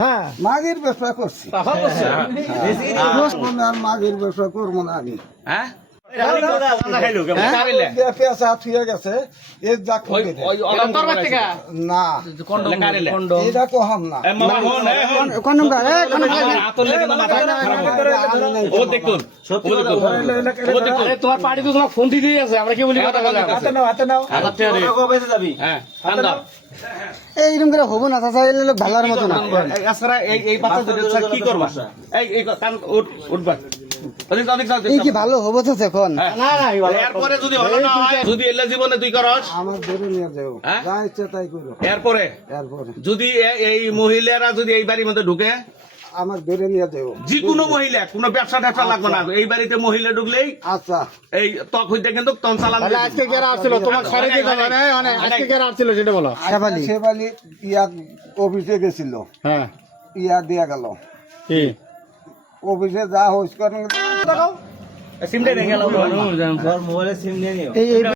হ্যাঁ মাগের ব্যবসা করছি মাগের ব্যবসা করবো না আমি হ্যাঁ পেঁচা থুয়ে গেছে এর যা খুঁজে দে। না এটা কহাম না কোন নম্বর তোমার পার্টি তো তোমার ফোন দিতেই আছে আমরা কি বলি কথা বলে এইরকম করে হবো না চাচা এই লোক ভালোর মতো না কি করবা এই কি ভালো হবো তো এখন এরপরে যদি ভালো না হয় যদি এলে জীবনে তুই করস আমার ধরে নিয়ে যাও হ্যাঁ? যা ইচ্ছা তাই করো এরপরে এরপরে যদি এই মহিলারা যদি এই বাড়ির মধ্যে ঢুকে আমার ধরে নিয়ে যাও যে কোনো মহিলা কোনো ব্যবসা ট্যাবসা লাগবে না এই বাড়িতে মহিলা ঢুকলেই আচ্ছা এই ত্বক হইতে কিন্তু তন চালান আজকে কেরা আসছিল তোমার ঘরে যে আজকে কেরা আসছিল সেটা বলো সেবালি ইয়া অফিসে গেছিল হ্যাঁ ইয়া দিয়া গেল কি অফিসে যা হইস করেন সিমটা নিয়ে গেল এই